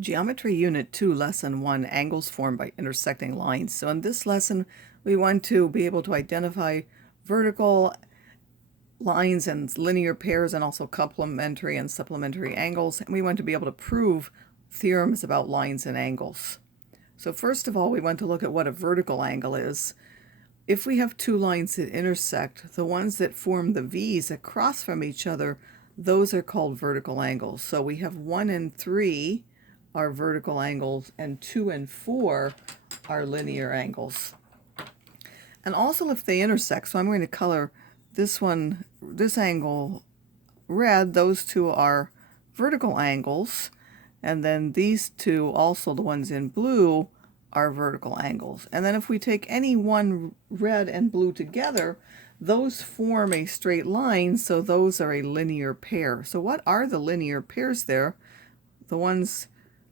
Geometry Unit 2, Lesson 1, Angles Formed by Intersecting Lines. So in this lesson, we want to be able to identify vertical lines and linear pairs and also complementary and supplementary angles. And we want to be able to prove theorems about lines and angles. So first of all, we want to look at what a vertical angle is. If we have two lines that intersect, the ones that form the V's across from each other, those are called vertical angles. So we have 1 and 3 are vertical angles, and 2 and 4 are linear angles. And also if they intersect, so I'm going to color this angle red, those two are vertical angles, and then these two, also the ones in blue, are vertical angles. And then if we take any one red and blue together, those form a straight line, so those are a linear pair. So what are the linear pairs there? The ones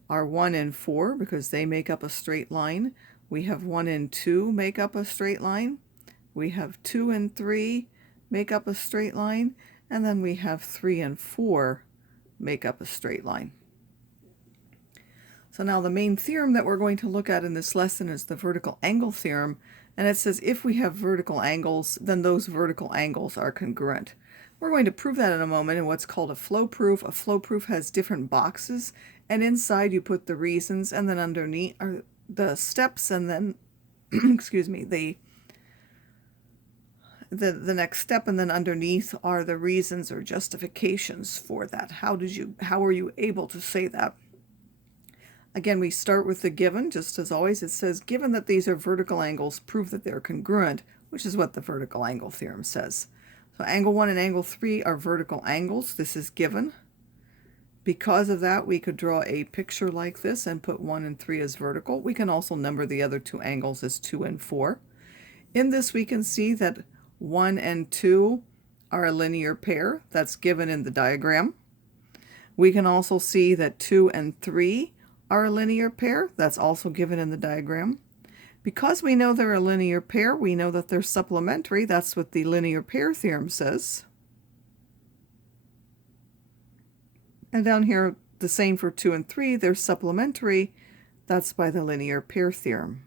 are 1 and 4 because they make up a straight line. We have 1 and 2 make up a straight line. We have 2 and 3 make up a straight line. And then we have 3 and 4 make up a straight line. So now the main theorem that we're going to look at in this lesson is the vertical angle theorem. And it says if we have vertical angles, then those vertical angles are congruent. We're going to prove that in a moment in what's called a flow proof. A flow proof has different boxes, and inside you put the reasons, and then underneath are the steps, and then excuse me, the next step, and then underneath are the reasons or justifications for that. How are you able to say that? Again, we start with the given, just as always. It says, given that these are vertical angles, prove that they're congruent, which is what the vertical angle theorem says. So angle 1 and angle 3 are vertical angles. This is given. Because of that, we could draw a picture like this and put 1 and 3 as vertical. We can also number the other two angles as 2 and 4. In this, we can see that 1 and 2 are a linear pair. That's given in the diagram. We can also see that 2 and 3 are a linear pair. That's also given in the diagram. Because we know they're a linear pair, we know that they're supplementary. That's what the linear pair theorem says. And down here, the same for 2 and 3, they're supplementary. That's by the linear pair theorem.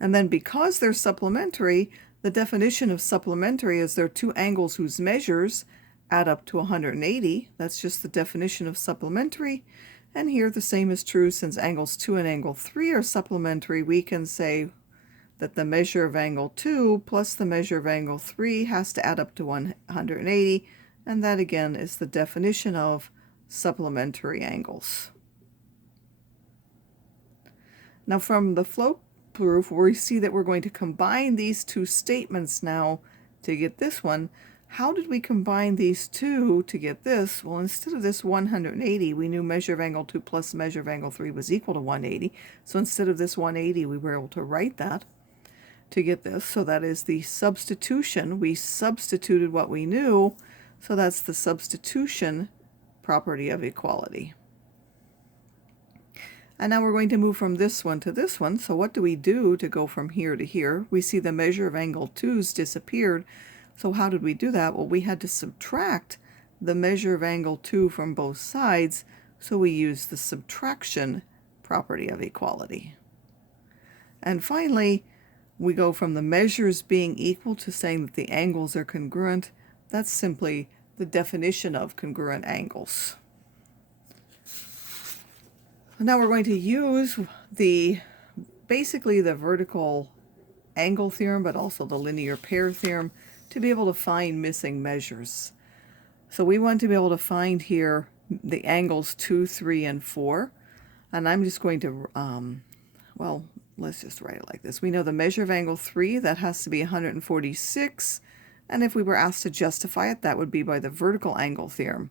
And then because they're supplementary, the definition of supplementary is they're two angles whose measures add up to 180. That's just the definition of supplementary. And here the same is true. Since angles 2 and angle 3 are supplementary, we can say that the measure of angle 2 plus the measure of angle 3 has to add up to 180, and that again is the definition of supplementary angles. Now from the flow proof, we see that we're going to combine these two statements now to get this one. How did we combine these two to get this? Well, instead of this 180, we knew measure of angle 2 plus measure of angle 3 was equal to 180. So instead of this 180, we were able to write that to get this. So that is the substitution. We substituted what we knew. So that's the substitution property of equality. And now we're going to move from this one to this one. So what do we do to go from here to here? We see the measure of angle 2's disappeared. So how did we do that? Well, we had to subtract the measure of angle 2 from both sides, so we used the subtraction property of equality. And finally, we go from the measures being equal to saying that the angles are congruent. That's simply the definition of congruent angles. Now we're going to use basically the vertical angle theorem, but also the linear pair theorem, to be able to find missing measures. So we want to be able to find here the angles 2, 3, and 4. And I'm just going to, well, let's just write it like this. We know the measure of angle 3, that has to be 146. And if we were asked to justify it, that would be by the vertical angle theorem.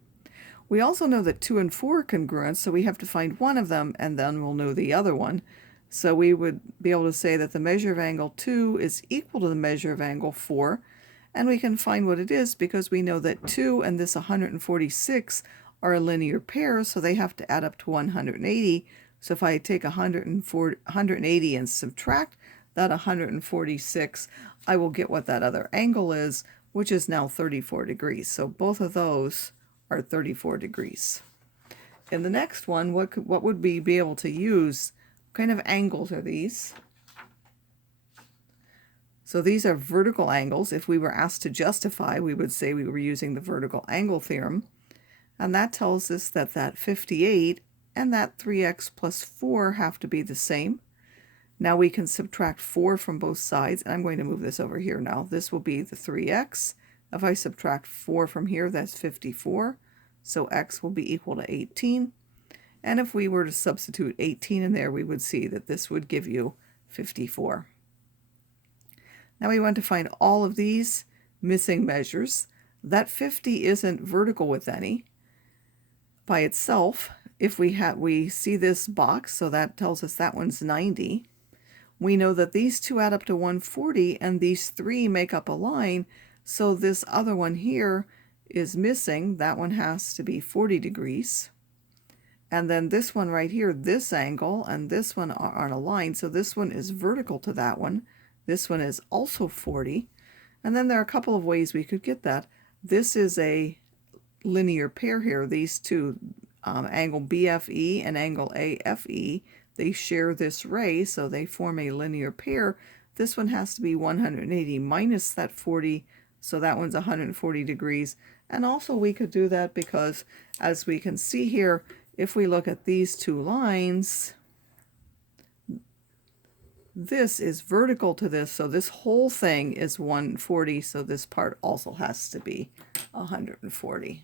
We also know that 2 and 4 are congruent, so we have to find one of them, and then we'll know the other one. So we would be able to say that the measure of angle 2 is equal to the measure of angle 4. And we can find what it is because we know that 2 and this 146 are a linear pair, so they have to add up to 180. So if I take 180 and subtract that 146, I will get what that other angle is, which is now 34 degrees. So both of those are 34 degrees. In the next one, what would we be able to use? What kind of angles are these? So these are vertical angles. If we were asked to justify, we would say we were using the vertical angle theorem. And that tells us that that 58 and that 3x plus 4 have to be the same. Now we can subtract 4 from both sides, and I'm going to move this over here now. This will be the 3x. If I subtract 4 from here, that's 54. So x will be equal to 18. And if we were to substitute 18 in there, we would see that this would give you 54. Now we want to find all of these missing measures. That 50 isn't vertical with any by itself. If we see this box, so that tells us that one's 90. We know that these two add up to 140, and these three make up a line, so this other one here is missing. That one has to be 40 degrees. And then this one right here, this angle and this one are on a line, so this one is vertical to that one. This one is also 40. And then there are a couple of ways we could get that. This is a linear pair here. These two, angle BFE and angle AFE, they share this ray, so they form a linear pair. This one has to be 180 minus that 40, so that one's 140 degrees. And also we could do that because, as we can see here, if we look at these two lines, this is vertical to this, so this whole thing is 140, so this part also has to be 140.